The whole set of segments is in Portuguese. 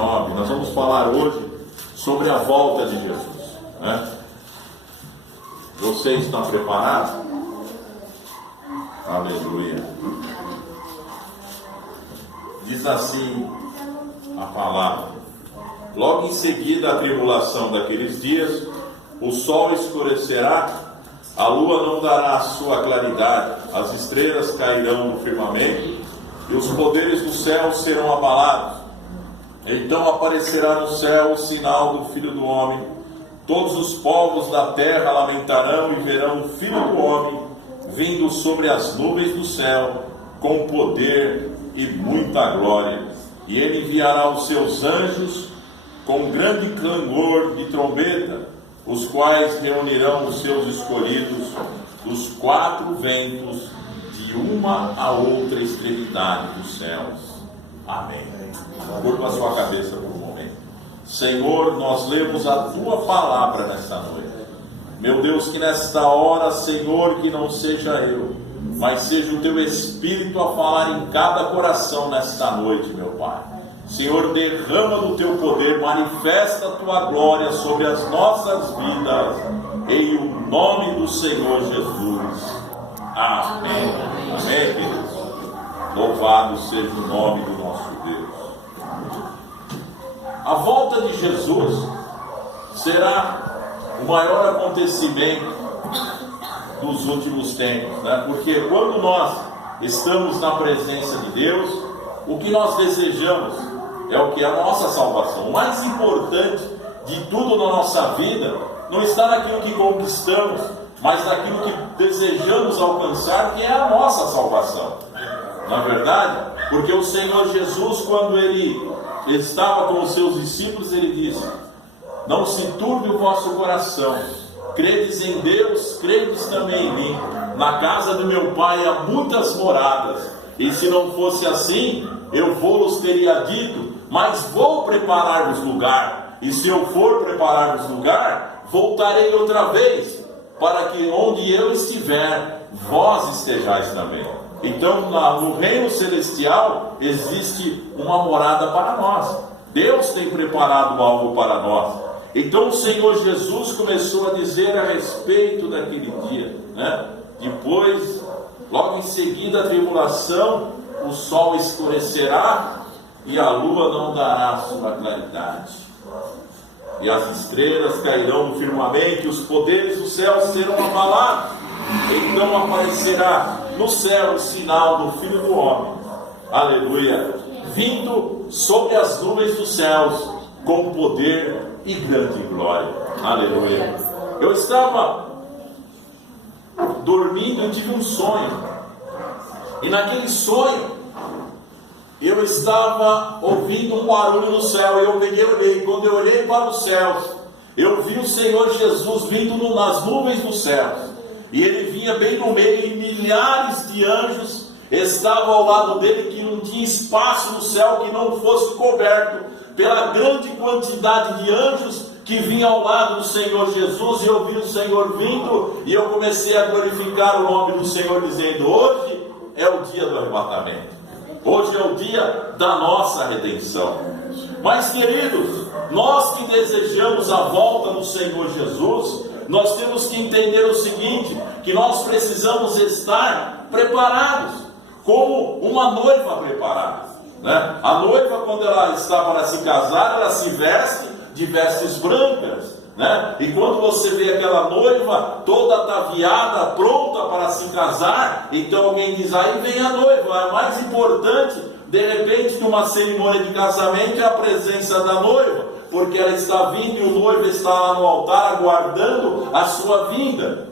29. Nós vamos falar hoje sobre a volta de Jesus, né? Você está preparado? Aleluia. Diz assim a palavra: logo em seguida a tribulação daqueles dias, o sol escurecerá, a lua não dará a sua claridade, as estrelas cairão no firmamento e os poderes do céu serão abalados. Então aparecerá no céu o sinal do Filho do Homem. Todos os povos da terra lamentarão e verão o Filho do Homem vindo sobre as nuvens do céu com poder e muita glória. E ele enviará os seus anjos com grande clangor de trombeta, os quais reunirão os seus escolhidos dos quatro ventos, de uma a outra extremidade dos céus. Amém. Curva a sua cabeça por um momento. Senhor, nós lemos a tua palavra nesta noite. Meu Deus, que nesta hora, Senhor, que não seja eu, mas seja o teu Espírito a falar em cada coração nesta noite, meu Pai. Senhor, derrama do teu poder, manifesta a tua glória sobre as nossas vidas, em o nome do Senhor Jesus. Amém. Amém, queridos. Louvado seja o nome do nosso Deus. A volta de Jesus será o maior acontecimento dos últimos tempos, né? Porque quando nós estamos na presença de Deus, o que nós desejamos é o que? A nossa salvação. O mais importante de tudo na nossa vida não está naquilo que conquistamos, mas naquilo que desejamos alcançar, que é a nossa salvação. Na verdade, porque o Senhor Jesus, quando ele estava com os seus discípulos, ele disse: não se turbe o vosso coração, credes em Deus, credes também em mim. Na casa do meu Pai há muitas moradas, e se não fosse assim, eu vos teria dito, mas vou preparar-vos lugar, e se eu for preparar-vos lugar, voltarei outra vez, para que onde eu estiver, vós estejais também. Então, no reino celestial existe uma morada para nós. Deus tem preparado algo para nós. Então o Senhor Jesus começou a dizer a respeito daquele dia, né? Depois, logo em seguida a tribulação, o sol escurecerá e a lua não dará a sua claridade, e as estrelas cairão no firmamento, e os poderes do céu serão abalados. Então aparecerá no céu o sinal do Filho do Homem, aleluia, vindo sobre as nuvens dos céus com poder e grande glória, aleluia. Eu estava dormindo e tive um sonho, e naquele sonho eu estava ouvindo um barulho no céu, e eu peguei e olhei. Quando eu olhei para os céus, eu vi o Senhor Jesus vindo nas nuvens dos céus, e ele vinha bem no meio, e milhares de anjos estavam ao lado dele, que não tinha espaço no céu que não fosse coberto pela grande quantidade de anjos que vinha ao lado do Senhor Jesus. E eu vi o Senhor vindo, e eu comecei a glorificar o nome do Senhor, dizendo: hoje é o dia do arrebatamento, hoje é o dia da nossa redenção. Mas, queridos, nós que desejamos a volta do Senhor Jesus, nós temos que entender o seguinte, que nós precisamos estar preparados, como uma noiva preparada, né? A noiva, quando ela está para se casar, ela se veste de vestes brancas, né? E quando você vê aquela noiva toda ataviada, pronta para se casar, então alguém diz: aí vem a noiva. É mais importante, de repente, que uma cerimônia de casamento é a presença da noiva, porque ela está vindo e o noivo está lá no altar aguardando a sua vinda.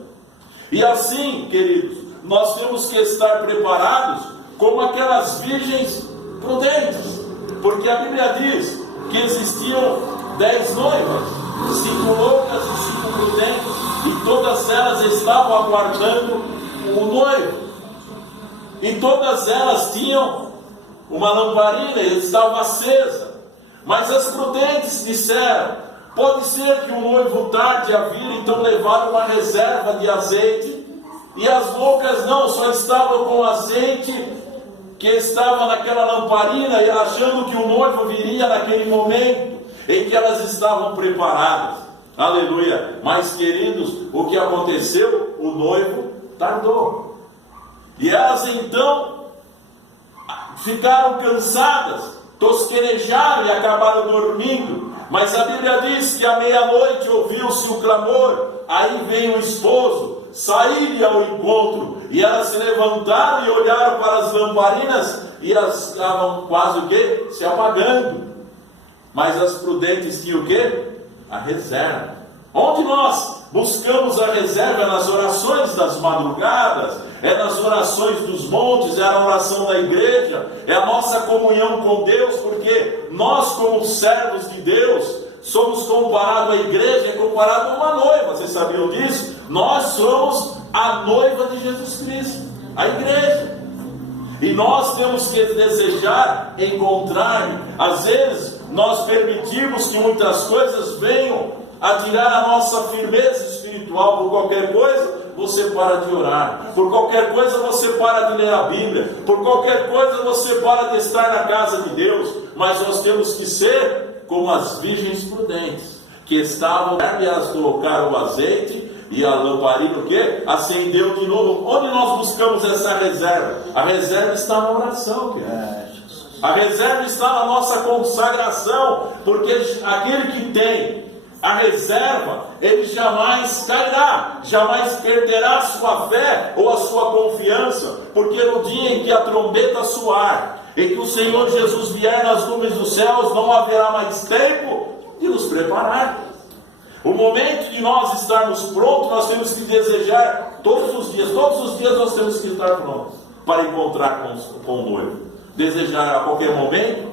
E assim, queridos, nós temos que estar preparados como aquelas virgens prudentes, porque a Bíblia diz que existiam 10 noivas, 5 loucas e 5 prudentes, e todas elas estavam aguardando o noivo, e todas elas tinham uma lamparina e estava acesa. Mas as prudentes disseram: pode ser que o noivo tarde a vir, então levaram uma reserva de azeite. E as loucas não, só estavam com azeite que estava naquela lamparina e achando que o noivo viria naquele momento em que elas estavam preparadas. Aleluia. Mas, queridos, o que aconteceu? O noivo tardou. E elas então ficaram cansadas, tosquenejaram e acabaram dormindo. Mas a Bíblia diz que à meia-noite ouviu-se o clamor, aí veio o esposo, saíram ao encontro, e elas se levantaram e olharam para as lamparinas, e elas estavam quase o quê? Se apagando. Mas as prudentes tinham o quê? A reserva. Onde nós buscamos a reserva? É nas orações das madrugadas, é nas orações dos montes, é a oração da igreja, é a nossa comunhão com Deus, porque nós, como servos de Deus, somos comparados à igreja, é comparado a uma noiva. Vocês sabiam disso? Nós somos a noiva de Jesus Cristo, a igreja. E nós temos que desejar encontrar. Às vezes nós permitimos que muitas coisas venham a tirar a nossa firmeza espiritual. Por qualquer coisa você para de orar, por qualquer coisa você para de ler a Bíblia, por qualquer coisa você para de estar na casa de Deus. Mas nós temos que ser como as virgens prudentes, que estavam e elas colocaram o azeite e a lamparina o quê? Acendeu de novo. Onde nós buscamos essa reserva? A reserva está na oração, queridos. A reserva está na nossa consagração, porque aquele que tem a reserva, ele jamais cairá, jamais perderá a sua fé ou a sua confiança, porque no dia em que a trombeta soar, em que o Senhor Jesus vier nas nuvens dos céus, não haverá mais tempo de nos preparar. O momento de nós estarmos prontos, nós temos que desejar todos os dias nós temos que estar prontos para encontrar com o noivo. Desejar a qualquer momento,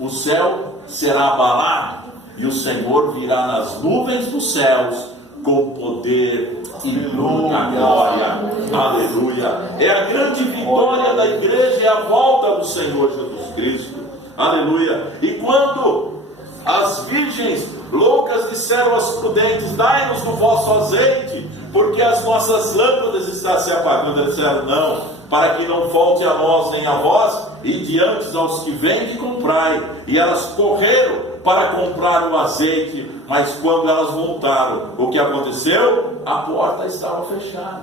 o céu será abalado e o Senhor virá nas nuvens dos céus com poder e muita glória. Aleluia. É a grande vitória da igreja, é a volta do Senhor Jesus Cristo. Aleluia. E quando as virgens loucas disseram aos prudentes: dai-nos do vosso azeite, porque as nossas lâmpadas estão se apagando, eles disseram: não, para que não falte a nós nem a vós, e diante aos que vêm de comprai. E elas correram para comprar o azeite, mas quando elas voltaram, o que aconteceu? A porta estava fechada.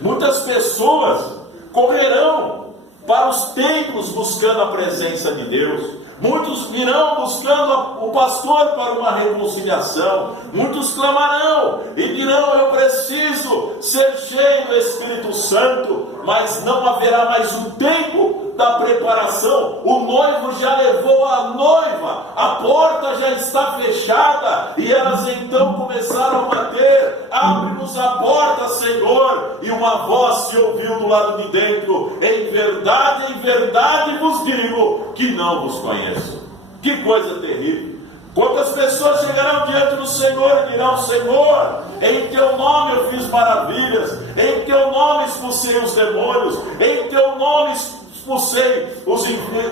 Muitas pessoas correrão para os templos buscando a presença de Deus. Muitos virão buscando o pastor para uma reconciliação. Muitos clamarão e dirão: eu preciso ser cheio do Espírito Santo. Mas não haverá mais o tempo da preparação. O noivo já levou a noiva, a porta já está fechada, e elas então começaram a bater: abre-nos a porta, Senhor. E uma voz se ouviu do lado de dentro: em verdade vos digo que não vos conheço. Que coisa terrível! Quantas pessoas chegarão diante do Senhor e dirão: Senhor, em teu nome eu fiz maravilhas, em teu nome expulsei os demônios, em teu nome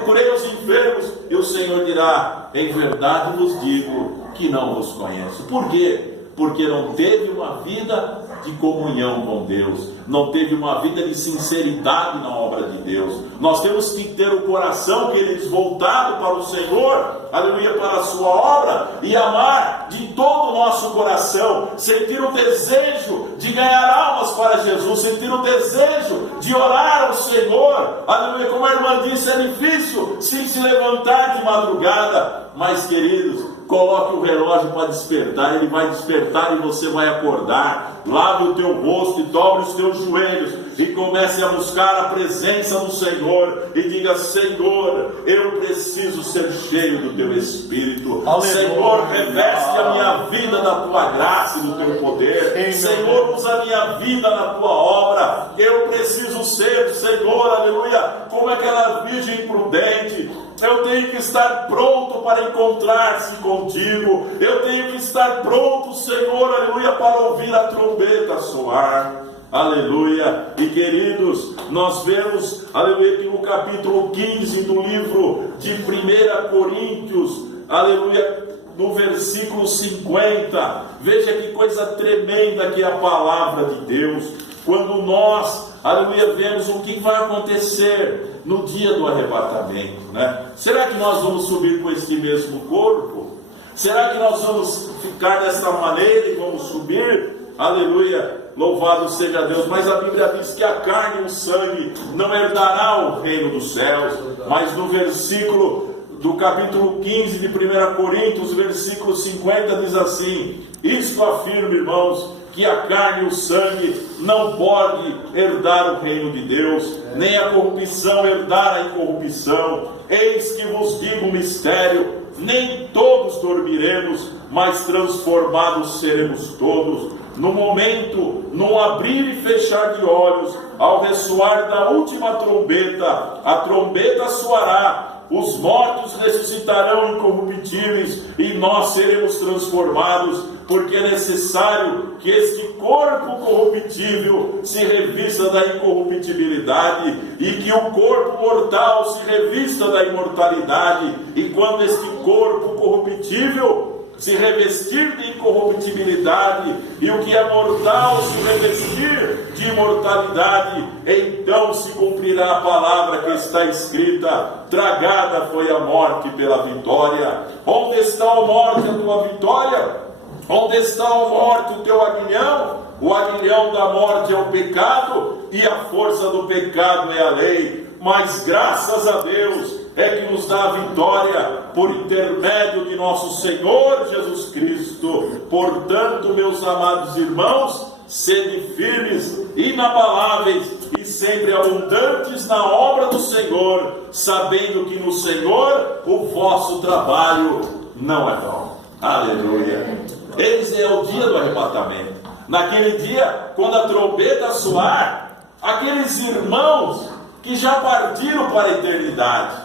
curei os enfermos. E o Senhor dirá: em verdade vos digo que não vos conheço. Por quê? Porque não teve uma vida de comunhão com Deus, não teve uma vida de sinceridade na obra de Deus. Nós temos que ter o coração, queridos, voltado para o Senhor, aleluia, para a sua obra, e amar de todo o nosso coração, sentir o desejo de ganhar almas para Jesus, sentir o desejo de orar ao Senhor, aleluia. Como a irmã disse, é difícil se levantar de madrugada, mas, queridos, coloque o relógio para despertar, ele vai despertar e você vai acordar. Lave o teu rosto e dobre os teus joelhos e comece a buscar a presença do Senhor e diga: Senhor, eu preciso ser cheio do teu Espírito. Aleluia. Senhor, reveste a minha vida da tua graça e do teu poder. Senhor, usa a minha vida na tua obra. Eu preciso ser, Senhor, aleluia, como aquela virgem prudente. Eu tenho que estar pronto para encontrar-se contigo. Eu tenho que estar pronto, Senhor, aleluia, para ouvir a trombeta soar. Aleluia. E, queridos, nós vemos, aleluia, que no capítulo 15 do livro de 1 Coríntios, aleluia, no versículo 50, veja que coisa tremenda que é a palavra de Deus. quando nós, aleluia, vemos o que vai acontecer no dia do arrebatamento, né? Será que nós vamos subir com este mesmo corpo? Será que nós vamos ficar dessa maneira e vamos subir? Aleluia, louvado seja Deus. Mas a Bíblia diz que a carne e o sangue não herdará o reino dos céus. Mas no versículo do capítulo 15 de 1 Coríntios, versículo 50, diz assim: isto afirma, irmãos, que a carne e o sangue não pode herdar o reino de Deus, nem a corrupção herdar a incorrupção. Eis que vos digo um mistério: nem todos dormiremos, mas transformados seremos todos, no momento, no abrir e fechar de olhos, ao ressoar da última trombeta. A trombeta soará, os mortos ressuscitarão incorruptíveis, e nós seremos transformados, porque é necessário que este corpo corruptível se revista da incorruptibilidade, e que o corpo mortal se revista da imortalidade. E quando este corpo corruptível se revestir de incorruptibilidade, e o que é mortal se revestir de imortalidade, então se cumprirá a palavra que está escrita: tragada foi a morte pela vitória. Onde está a morte, a tua vitória? Onde está a morte, o teu aguilhão? O aguilhão da morte é o pecado, e a força do pecado é a lei. Mas graças a Deus é que nos dá a vitória por intermédio de nosso Senhor Jesus Cristo. Portanto, meus amados irmãos, sede firmes, inabaláveis e sempre abundantes na obra do Senhor, sabendo que no Senhor o vosso trabalho não é vão. Aleluia. Esse é o dia do arrebatamento. Naquele dia, quando a trombeta soar, aqueles irmãos que já partiram para a eternidade,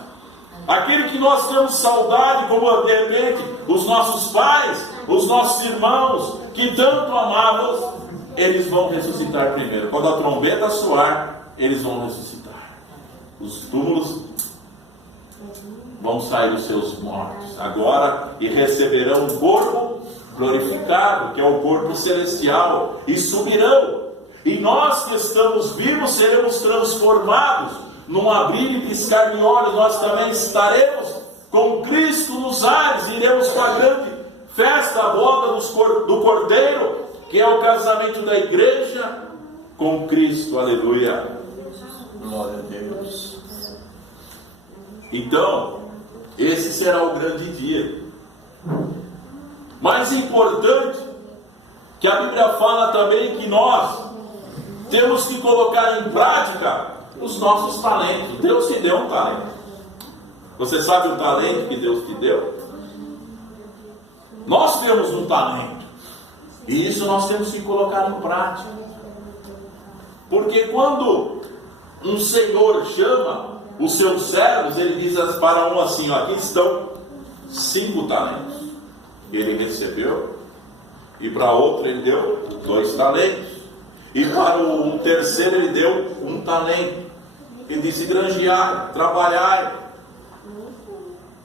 aquele que nós temos saudade, como de repente os nossos pais, os nossos irmãos, que tanto amávamos, eles vão ressuscitar primeiro. Quando a trombeta soar, eles vão ressuscitar. Os túmulos vão sair dos seus mortos agora e receberão um corpo glorificado, que é o corpo celestial, e subirão. E nós que estamos vivos seremos transformados. Num abrir e piscar de olhos, nós também estaremos com Cristo nos ares, iremos com a grande festa, a boda do Cordeiro, que é o casamento da igreja com Cristo. Aleluia. Glória a Deus. Então, esse será o grande dia. Mais importante, que a Bíblia fala também que nós temos que colocar em prática os nossos talentos. Deus te deu um talento. Você sabe o talento que Deus te deu? Nós temos um talento, e isso nós temos que colocar em prática. Porque quando um Senhor chama os seus servos, ele diz para um assim: ó, aqui estão 5 talentos. Ele recebeu, e para outro ele deu 2 talentos, e para um terceiro ele deu 1 talento. Ele disse: granjeai, trabalhai.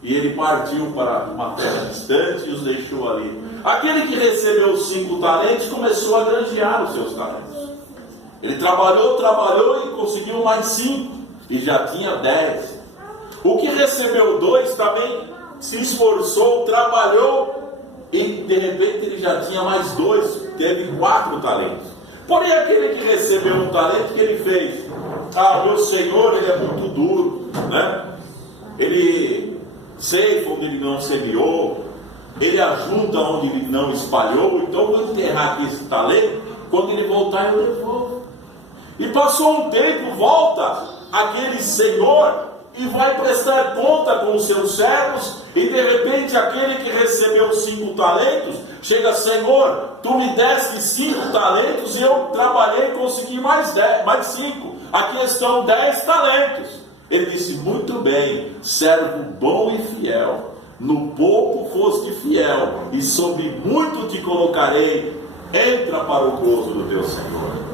E ele partiu para uma terra distante e os deixou ali. Aquele que recebeu 5 talentos começou a granjear os seus talentos. Ele trabalhou e conseguiu mais 5, e já tinha 10. O que recebeu 2 também se esforçou, trabalhou, e de repente ele já tinha mais 2, teve 4 talentos. Porém, aquele que recebeu 1 talento, que ele fez? Ah, meu Senhor, ele é muito duro, né? Ele ceifa onde ele não semeou, ele ajunta onde ele não espalhou. Então, vou enterrar aqui esse talento, quando ele voltar, eu devolvo. E passou um tempo, volta aquele Senhor e vai prestar conta com os seus servos. E de repente, aquele que recebeu 5 talentos chega: Senhor, tu me deste 5 talentos e eu trabalhei e consegui mais 5. Aqui estão 10 talentos. Ele disse: muito bem, servo bom e fiel. No pouco foste fiel, e sobre muito te colocarei. Entra para o gozo do teu Senhor.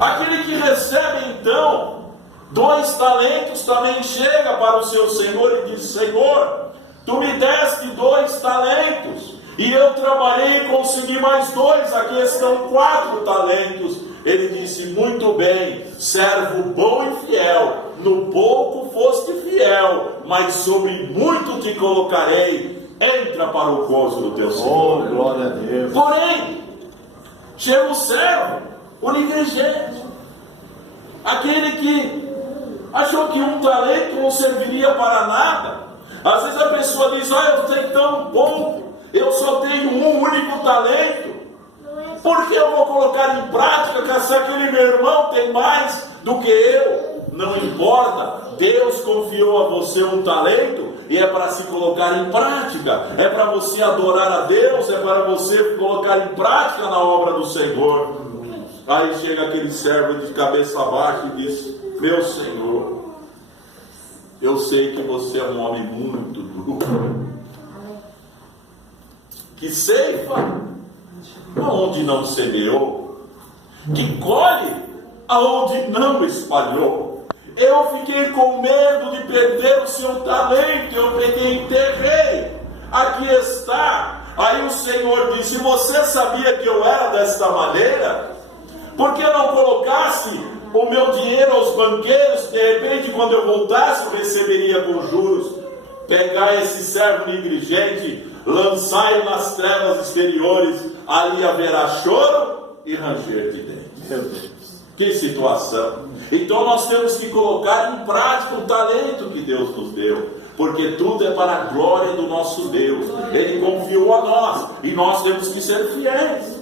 Aquele que recebe então 2 talentos também chega para o seu Senhor e diz: Senhor, tu me deste 2 talentos, e eu trabalhei e consegui mais 2, aqui estão 4 talentos. Ele disse: muito bem, servo bom e fiel, no pouco foste fiel, mas sobre muito te colocarei, entra para o gozo do teu Senhor. Oh, glória a Deus. Porém, chega o servo, o negligente, aquele que achou que um talento não serviria para nada. Às vezes a pessoa diz: eu tenho tão pouco, eu só tenho um único talento, por que eu vou colocar em prática se aquele meu irmão tem mais do que eu? Não importa, Deus confiou a você um talento e é para se colocar em prática, é para você adorar a Deus, é para você colocar em prática na obra do Senhor. Aí chega aquele servo de cabeça baixa e diz: meu Senhor, eu sei que você é um homem muito duro, que ceifa aonde não semeou, que colhe aonde não espalhou. Eu fiquei com medo de perder o seu talento, eu peguei e enterrei, aqui está. Aí o Senhor disse: você sabia que eu era desta maneira? Por que não colocasse o meu dinheiro aos banqueiros? De repente, quando eu voltasse, eu receberia com juros. Pegar esse servo negligente, lançai-o nas trevas exteriores, ali haverá choro e ranger de dentes. Meu Deus. Que situação! Então nós temos que colocar em prática o talento que Deus nos deu, porque tudo é para a glória do nosso Deus. Ele confiou a nós e nós temos que ser fiéis.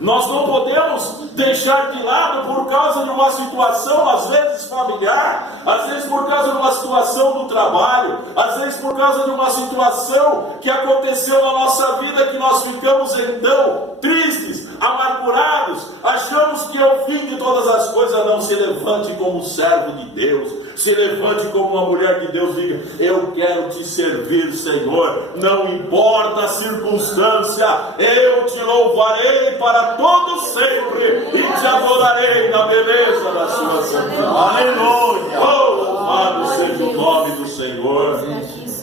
Nós não podemos deixar de lado por causa de uma situação, às vezes familiar, às vezes por causa de uma situação do trabalho, às vezes por causa de uma situação que aconteceu na nossa vida, que nós ficamos então tristes, amargurados, achamos que é o fim de todas as coisas. Não, se levante como servo de Deus, se levante como uma mulher de Deus, diga: eu quero te servir, Senhor, não importa a circunstância, eu te louvarei para todo sempre e te adorarei na beleza da sua santidade. Aleluia! Oh, louvado seja o nome do Senhor.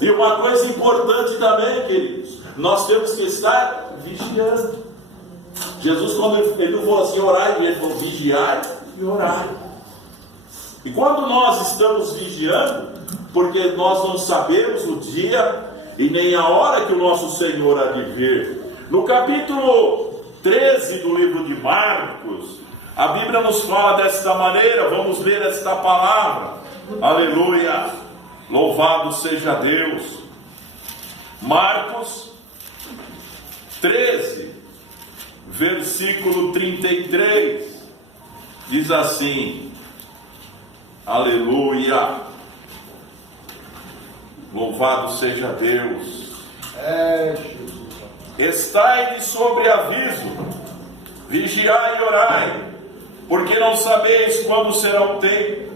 E uma coisa importante também, queridos, nós temos que estar vigiando. Jesus, quando ele não falou assim, orai, ele falou vigiar e orar. E quando nós estamos vigiando, porque nós não sabemos o dia e nem a hora que o nosso Senhor há de vir. No capítulo 13 do livro de Marcos, a Bíblia nos fala desta maneira. Vamos ler esta palavra. Aleluia! Louvado seja Deus. Marcos 13, versículo 33, diz assim: aleluia, louvado seja Deus. Estai de sobreaviso, vigiai e orai, porque não sabeis quando será o tempo.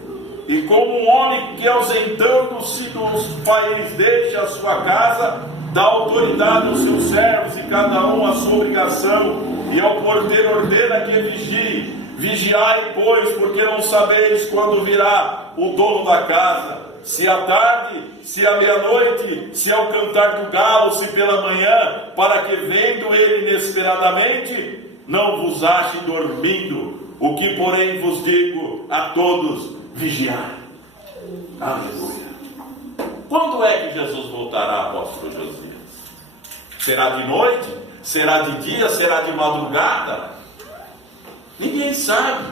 E como um homem que ausentando-se dos país deixa a sua casa, dá autoridade aos seus servos e cada um a sua obrigação, e ao porteiro ordena que vigie. Vigiai, pois, porque não sabeis quando virá o dono da casa, se à tarde, se à meia-noite, se ao cantar do galo, se pela manhã, para que vendo ele inesperadamente, não vos ache dormindo. O que porém vos digo a todos: vigiai. Aleluia. Quando é que Jesus voltará, apóstolo Josias? Será de noite? Será de dia? Será de madrugada? Ninguém sabe.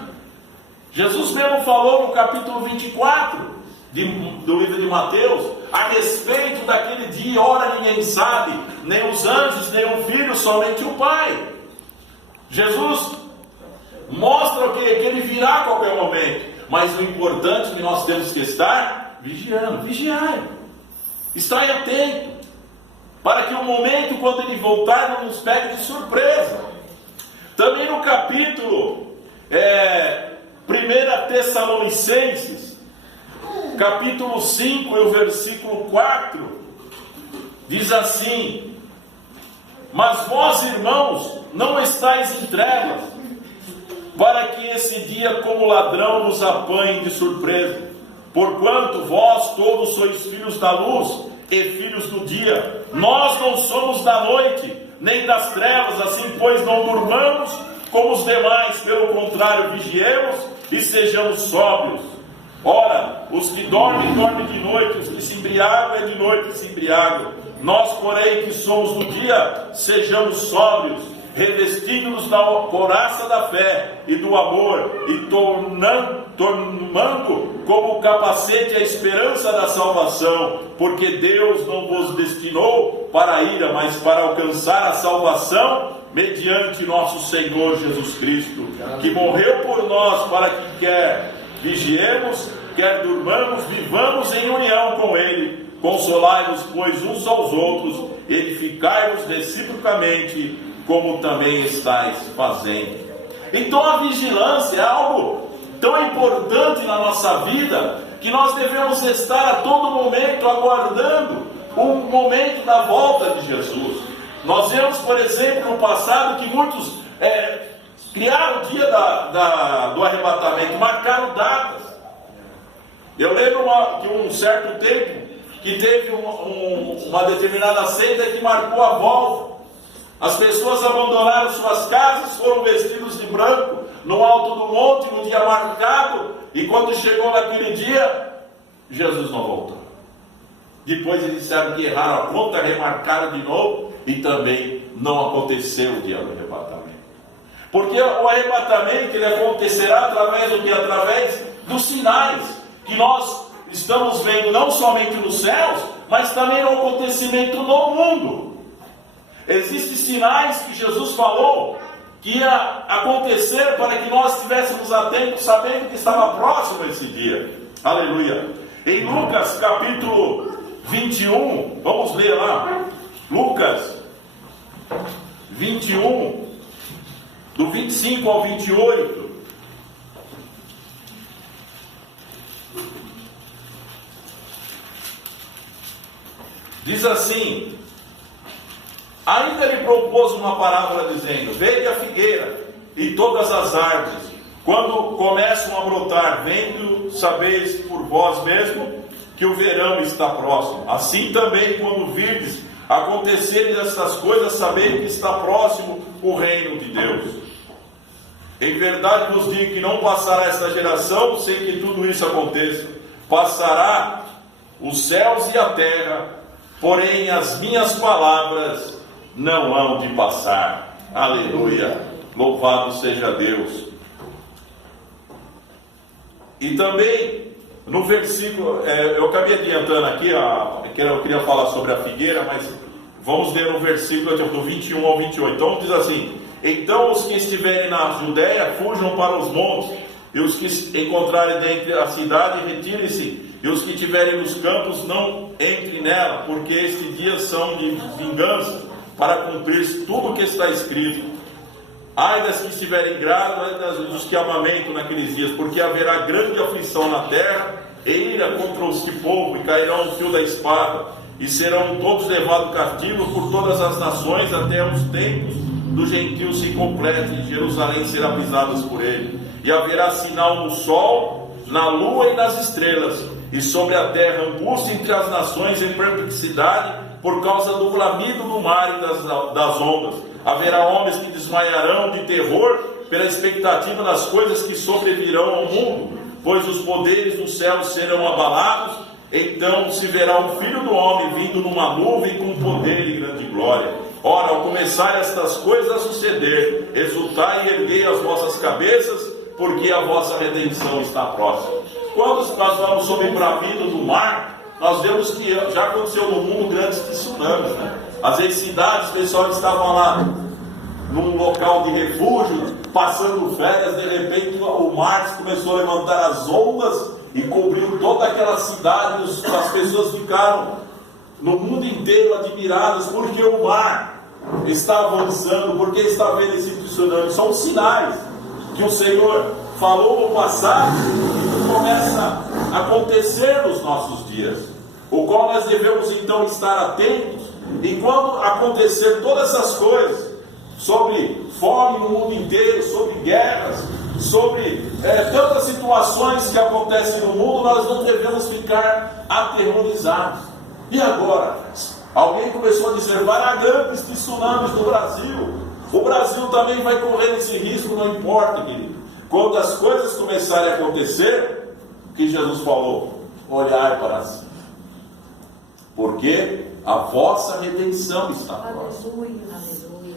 Jesus mesmo falou no capítulo 24 do livro de Mateus a respeito daquele dia. Ora, ninguém sabe, nem os anjos, nem o Filho, somente o Pai. Jesus mostra que ele virá a qualquer momento, mas o importante é que nós temos que estar vigiando. Vigiai, estai atento, para que o momento quando ele voltar não nos pegue de surpresa. Também no capítulo 1 Tessalonicenses, capítulo 5 e o versículo 4, diz assim: mas vós, irmãos, não estáis em trevas, para que esse dia como ladrão vos apanhe de surpresa. Porquanto vós todos sois filhos da luz e filhos do dia. Nós não somos da noite, nem das trevas. Assim, pois, não durmamos como os demais, pelo contrário, vigiemos e sejamos sóbrios. Ora, os que dormem, dormem de noite, os que se embriagam, é de noite se embriagam. Nós, porém, que somos do dia, sejamos sóbrios, revestindo-nos da couraça da fé e do amor, e tomando como capacete a esperança da salvação, porque Deus não vos destinou para a ira, mas para alcançar a salvação, mediante nosso Senhor Jesus Cristo, que morreu por nós, para que quer vigiemos, quer durmamos, vivamos em união com Ele. Consolai-nos, pois, uns aos outros, edificai-vos reciprocamente, como também estáis fazendo. Então a vigilância é algo tão importante na nossa vida, que nós devemos estar a todo momento aguardando o momento da volta de Jesus. Nós vemos, por exemplo, no passado, que muitos criaram o dia do arrebatamento, marcaram datas. Eu lembro que um certo tempo, que teve uma determinada seita que marcou a volta. As pessoas abandonaram suas casas, foram vestidos de branco no alto do monte, no dia marcado, e quando chegou naquele dia, Jesus não voltou. Depois eles disseram que erraram a conta, remarcaram de novo, e também não aconteceu o dia do arrebatamento. Porque o arrebatamento ele acontecerá através do que? Através dos sinais que nós estamos vendo, não somente nos céus, mas também no acontecimento no mundo. Existem sinais que Jesus falou que ia acontecer para que nós estivéssemos atentos, sabendo que estava próximo esse dia. Aleluia. Em Lucas capítulo 21, vamos ler lá. Lucas 21, do 25 ao 28. Diz assim: ainda lhe propôs uma parábola dizendo: vede a figueira e todas as árvores, quando começam a brotar, vendo, sabeis por vós mesmo que o verão está próximo. Assim também, quando virdes acontecerem estas coisas, sabei que está próximo o reino de Deus. Em verdade vos digo que não passará esta geração sem que tudo isso aconteça. Passará os céus e a terra, porém as minhas palavras não hão de passar. Aleluia. Louvado seja Deus. E também no versículo, eu acabei adiantando aqui, eu queria falar sobre a figueira, mas vamos ler no versículo do 21 ao 28. Então diz assim: então os que estiverem na Judéia fujam para os montes, e os que encontrarem dentro da cidade retirem-se, e os que estiverem nos campos não entrem nela, porque estes dias são de vingança, para cumprir tudo o que está escrito. Ai das que estiverem grávidas, ai dos que amamentam naqueles dias, porque haverá grande aflição na terra, ira contra os que povoam, e cairão o fio da espada, e serão todos levados cativos por todas as nações, até os tempos dos gentios se completem, e Jerusalém será pisada por ele. E haverá sinal no sol, na lua e nas estrelas, e sobre a terra angústia entre as nações em perplexidade, por causa do bramido do mar e das ondas. Haverá homens que desmaiarão de terror pela expectativa das coisas que sobrevirão ao mundo, pois os poderes do céu serão abalados. Então se verá o Filho do Homem vindo numa nuvem com poder e grande glória. Ora, ao começar estas coisas a suceder, exultai e erguei as vossas cabeças, porque a vossa redenção está próxima. Quando nós falamos sobre o bramido do mar, nós vemos que já aconteceu no mundo grandes tsunamis, né? Às vezes cidades, o pessoal estavam lá num local de refúgio, passando férias, de repente o mar começou a levantar as ondas e cobriu toda aquela cidade. As pessoas ficaram no mundo inteiro admiradas, porque o mar está avançando, porque está vendo esse tsunami. São sinais que o Senhor falou no passado e que começa a acontecer nos nossos dias, o qual nós devemos então estar atentos. E quando acontecer todas essas coisas, sobre fome no mundo inteiro, sobre guerras, sobre tantas situações que acontecem no mundo, nós não devemos ficar aterrorizados. E agora? Alguém começou a dizer: haverá grandes tsunamis no Brasil, O Brasil também vai correr esse risco, não importa, querido. Quando as coisas começarem a acontecer, o que Jesus falou? Olhai para si. Porque a vossa redenção está próxima.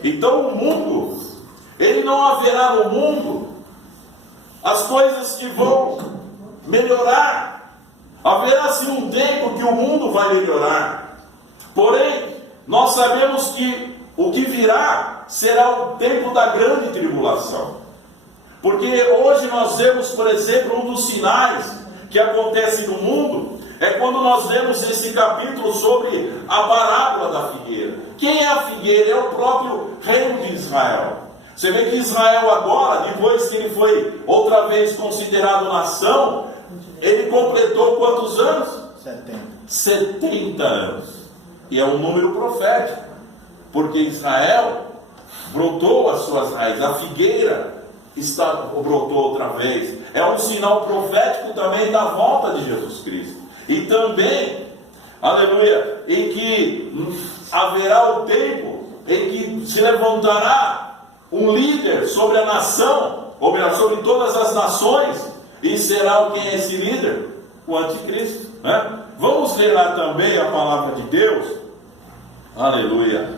Então o mundo, ele não haverá no mundo as coisas que vão melhorar. Haverá sim um tempo que o mundo vai melhorar. Porém, nós sabemos que o que virá será o tempo da grande tribulação. Porque hoje nós vemos, por exemplo, um dos sinais que acontece no mundo é quando nós vemos esse capítulo sobre a parábola da figueira. Quem é a figueira? É o próprio reino de Israel. Você vê que Israel agora, depois que ele foi outra vez considerado nação, ele completou quantos anos? 70 anos. E é um número profético, porque Israel brotou as suas raízes, a figueira brotou outra vez. É um sinal profético também da volta de Jesus Cristo. E também, aleluia, em que haverá o tempo em que se levantará um líder sobre a nação, ou melhor, sobre todas as nações, e será quem é esse líder? O anticristo, né? Vamos ler lá também a palavra de Deus. Aleluia,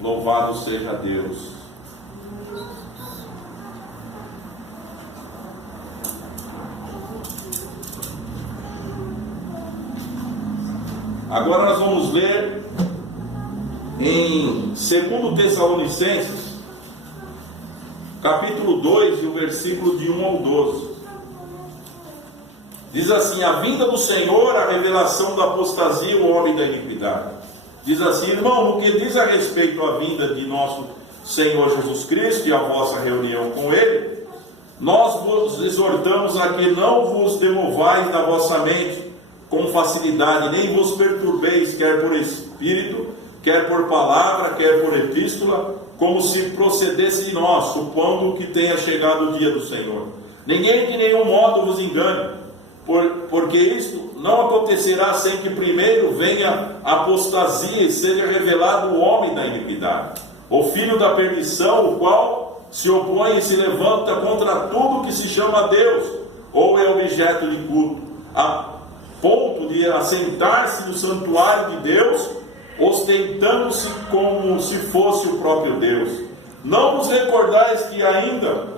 louvado seja Deus. Agora nós vamos ler em 2 Tessalonicenses, capítulo 2, e o versículo de 1 ao 12. Diz assim: a vinda do Senhor, a revelação da apostasia e o homem da iniquidade. Diz assim: irmão, no que diz a respeito à vinda de nosso Senhor Jesus Cristo e a vossa reunião com Ele, nós vos exortamos a que não vos demovais da vossa mente com facilidade, nem vos perturbeis, quer por espírito, quer por palavra, quer por epístola, como se procedesse de nós, supondo que tenha chegado o dia do Senhor. Ninguém de nenhum modo vos engane, porque isto não acontecerá sem que primeiro venha a apostasia e seja revelado o homem da iniquidade, o filho da perdição, o qual se opõe e se levanta contra tudo que se chama Deus, ou é objeto de culto, a ponto de assentar-se no santuário de Deus, ostentando-se como se fosse o próprio Deus. Não vos recordais que ainda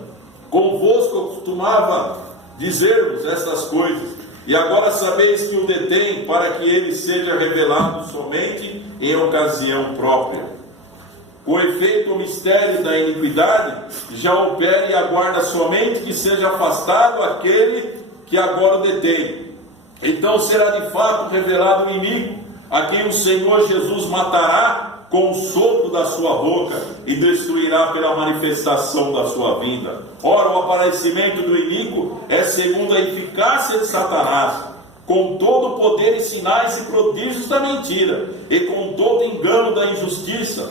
convosco costumava dizer-vos estas coisas, e agora sabeis que o detém, para que ele seja revelado somente em ocasião própria. Com efeito, o mistério da iniquidade já opera e aguarda somente que seja afastado aquele que agora o detém. Então será de fato revelado o inimigo, a quem o Senhor Jesus matará com o sopro da sua boca e destruirá pela manifestação da sua vinda. Ora, o aparecimento do iníquo é segundo a eficácia de Satanás, com todo o poder e sinais e prodígios da mentira, e com todo engano da injustiça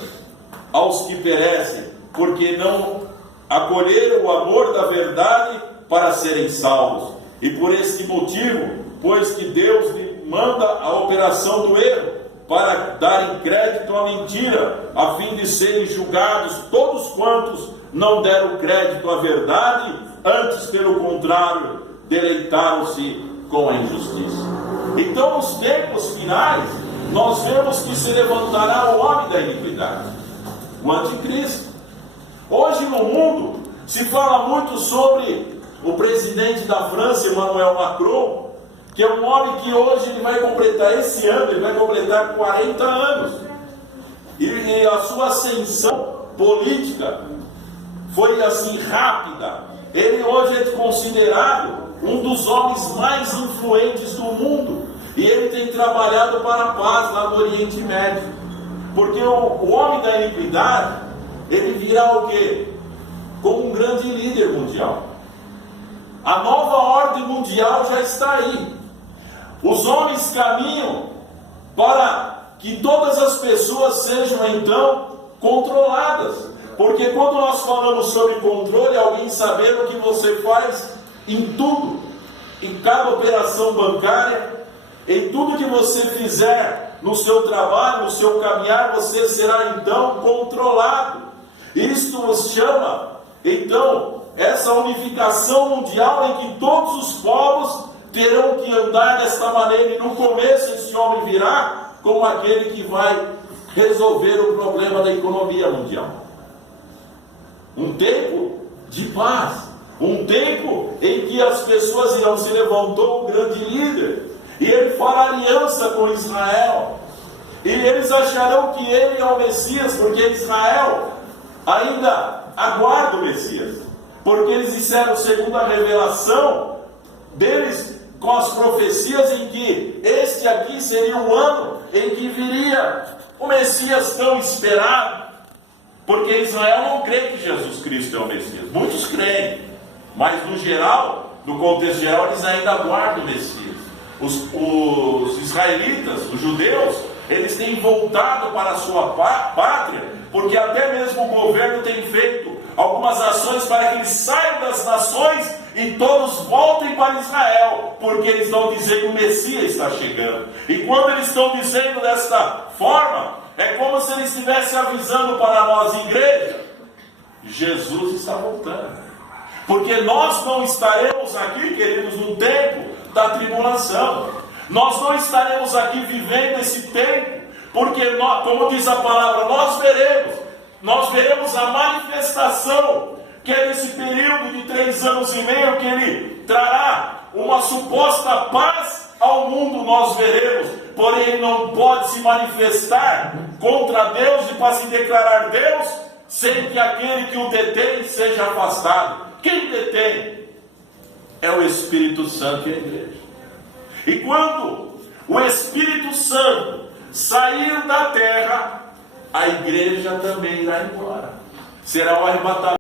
aos que perecem, porque não acolheram o amor da verdade para serem salvos. E por este motivo, pois que Deus lhe manda a operação do erro, para darem crédito à mentira, a fim de serem julgados todos quantos não deram crédito à verdade, antes, pelo contrário, deleitaram-se com a injustiça. Então, nos tempos finais, nós vemos que se levantará o homem da iniquidade, o anticristo. Hoje no mundo se fala muito sobre o presidente da França, Emmanuel Macron, que é um homem que hoje ele vai completar, esse ano, ele vai completar 40 anos. E a sua ascensão política foi assim rápida. Ele hoje é considerado um dos homens mais influentes do mundo. E ele tem trabalhado para a paz lá no Oriente Médio. Porque o homem da iniquidade, ele virá o quê? Como um grande líder mundial. A nova ordem mundial já está aí. Os homens caminham para que todas as pessoas sejam então controladas. Porque quando nós falamos sobre controle, alguém saber o que você faz em tudo, em cada operação bancária, em tudo que você fizer no seu trabalho, no seu caminhar, você será então controlado. Isto nos chama, então, essa unificação mundial em que todos os povos terão que andar desta maneira, e no começo esse homem virá como aquele que vai resolver o problema da economia mundial. Um tempo de paz, um tempo em que as pessoas irão, se levantou um grande líder, e ele fará aliança com Israel, e eles acharão que ele é o Messias, porque Israel ainda aguarda o Messias, porque eles disseram, segundo a revelação deles, com as profecias, em que este aqui seria o ano em que viria o Messias tão esperado, porque Israel não crê que Jesus Cristo é o Messias. Muitos creem, mas no geral, no contexto geral, eles ainda aguardam o Messias. Os israelitas, os judeus, eles têm voltado para a sua pátria, porque até mesmo o governo tem feito algumas ações para que eles saiam das nações e todos voltem para Israel, porque eles estão dizendo que o Messias está chegando. E quando eles estão dizendo desta forma, é como se eles estivessem avisando para nós, igreja, Jesus está voltando. Porque nós não estaremos aqui, queridos, no tempo da tribulação. Nós não estaremos aqui vivendo esse tempo, porque nós, como diz a palavra, nós veremos a manifestação, que é nesse período de 3 anos e meio, que ele trará uma suposta paz ao mundo, nós veremos, porém ele não pode se manifestar contra Deus e para se declarar Deus, sem que aquele que o detém seja afastado. Quem detém? É o Espírito Santo e a igreja. E quando o Espírito Santo sair da terra, a igreja também irá embora. Será o arrebatamento